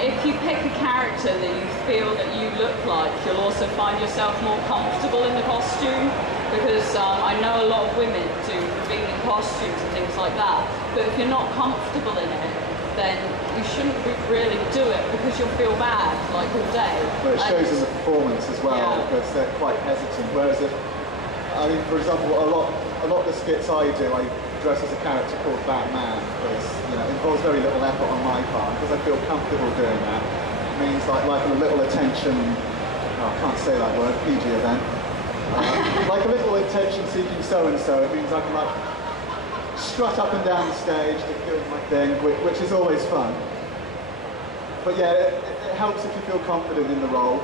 if you pick a character that you feel that you look like, you'll also find yourself more comfortable in the costume, because I know a lot of women do revealing costumes and things like that, but if you're not comfortable in it, then you shouldn't really do it, because you'll feel bad like all day. But it shows in the performance as well, because they're quite hesitant, whereas if, I mean, for example, a lot of the skits I do, I dress as a character called Batman, because it involves very little effort on my part, because I feel comfortable doing that. It means like a little attention, I can't say that word, PG event, like a little attention-seeking so-and-so. It means I can like strut up and down the stage, doing my thing, which is always fun. But yeah, it helps if you feel confident in the role.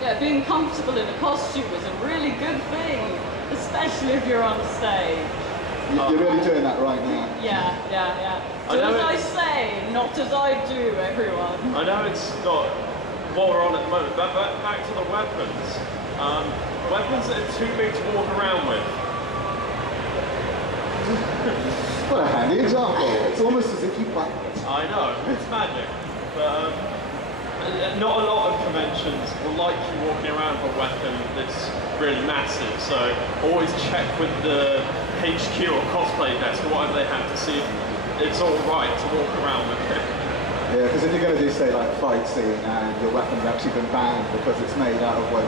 Yeah, being comfortable in a costume is a really good thing, especially if you're on stage. You're really doing that right now. Yeah. Do as I say, not as I do, everyone. I know it's not what we're on at the moment, but back to the weapons. Weapons that are too big to walk around with. What a handy example. It's almost as if you backwards. I know, it's magic. But not a lot of conventions will like you walking around with a weapon that's really massive, so always check with the HQ or cosplay desk or whatever they have to see if it's all right to walk around with it. Yeah, because if you're going to do, say, like a fight scene and your weapon's actually been banned because it's made out of like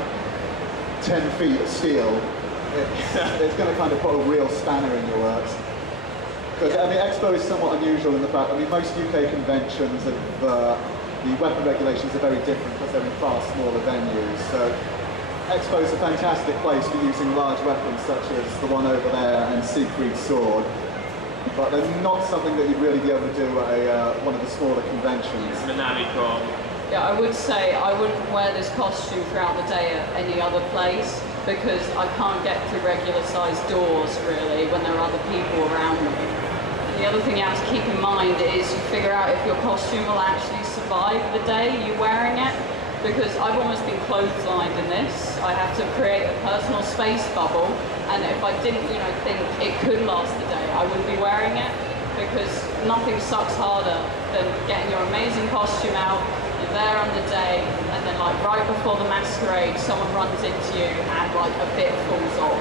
10 feet of steel, it's going to kind of put a real spanner in your works. Because, I mean, Expo is somewhat unusual in the fact, I mean, most UK conventions, the weapon regulations are very different because they're in far smaller venues. So Expo is a fantastic place for using large weapons such as the one over there and Siegfried's sword. But they're not something that you'd really be able to do at one of the smaller conventions. Minami-Con. Yeah, I would say I wouldn't wear this costume throughout the day at any other place, because I can't get through regular sized doors really when there are other people around me. And the other thing you have to keep in mind is you figure out if your costume will actually survive the day you're wearing it, because I've almost been clotheslined in this. I have to create a personal space bubble, and if I didn't think it could last the day, I wouldn't be wearing it, because nothing sucks harder than getting your amazing costume out. You're there on the day, and then like right before the masquerade, someone runs into you and like a bit falls off.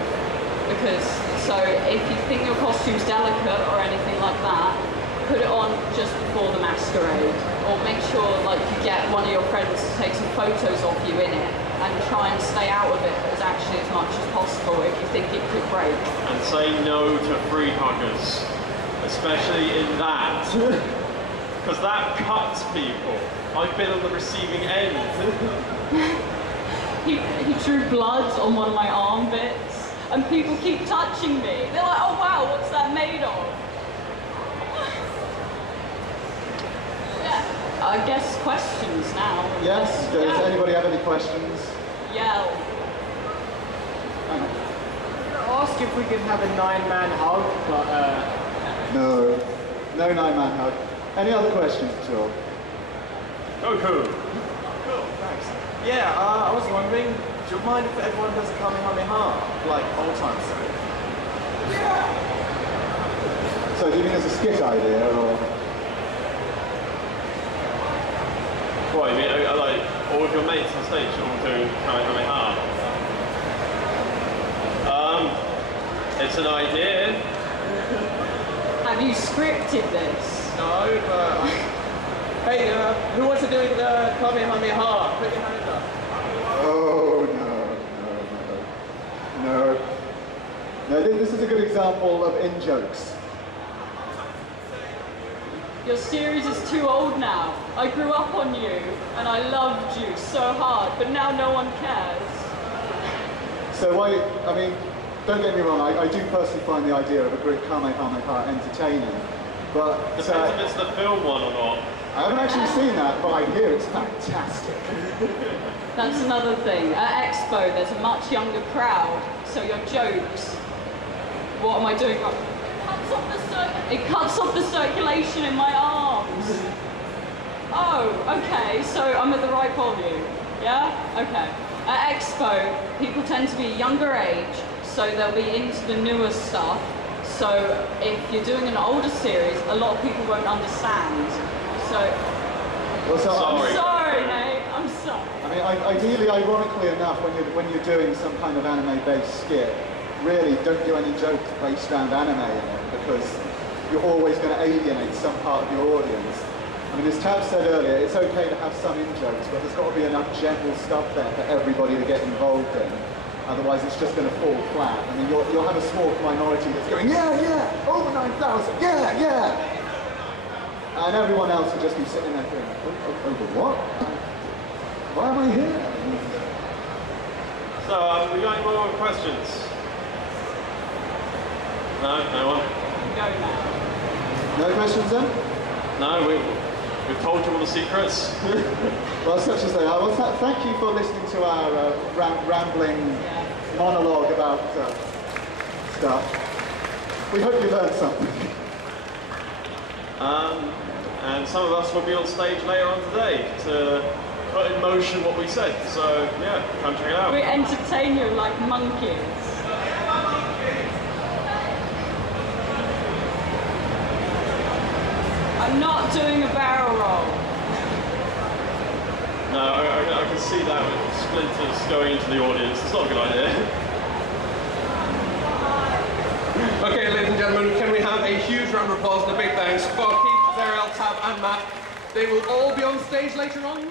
So if you think your costume's delicate or anything like that, put it on just before the masquerade, or make sure like you get one of your friends to take some photos of you in it, and try and stay out of it as much as possible if you think it could break. And say no to free huggers, especially in that. Because that cuts people. I've been on the receiving end. He drew blood on one of my arm bits, and people keep touching me. They're like, oh wow, what's that made of? Yeah, I guess questions now. Yes, does anybody have any questions? Yell. I asked if we could have a 9-man hug, but No 9-man hug. Any other questions at all? Oh, cool. Cool, thanks. Yeah, I was wondering, do you mind if everyone does a Kamehameha, like old times? So do you mean as a skit idea, or? What, you mean, like, all of your mates on stage all do Kamehameha? It's an idea. Have you scripted this? No, but... hey, who wants to do the Kamehameha? Put your hand up. Oh, no. This is a good example of in-jokes. Your series is too old now. I grew up on you, and I loved you so hard, but now no one cares. So I mean, don't get me wrong, I do personally find the idea of a great Kamehameha entertaining, but... Depends if it's the film one or not. I haven't actually seen that, but I hear it's fantastic. That's another thing. At Expo, there's a much younger crowd, so your jokes... What am I doing? It cuts off the circulation in my arms. Oh, okay, so I'm at the right volume. Yeah? Okay. At Expo, people tend to be a younger age, so they'll be into the newer stuff. So if you're doing an older series, a lot of people won't understand. So Well, so Sorry. I'm sorry, Nate. I'm sorry. I mean, ideally, ironically enough, when you're doing some kind of anime-based skit, really don't do any jokes based around anime in it, because you're always going to alienate some part of your audience. I mean, as Tab said earlier, it's okay to have some in-jokes, but there's got to be enough general stuff there for everybody to get involved in. Otherwise, it's just going to fall flat. I mean, you'll have a small minority that's going, yeah, yeah, over 9,000, yeah, yeah. And everyone else will just be sitting there going, over what? Why am I here? So, we got any more questions? No? No one? Go now. No questions then? No, we've told you all the secrets. Well, such as they are. Well, thank you for listening to our rambling monologue about stuff. We hope you learned something. And some of us will be on stage later on today to put in motion what we said. So, yeah, come check it out. We entertain you like monkeys. I'm not doing a barrel roll. No, I can see that with splinters going into the audience. It's not a good idea. Okay, ladies and gentlemen, can we have a huge round of applause and a big thanks for Keith, Zeriel, Tab and Matt. They will all be on stage later on.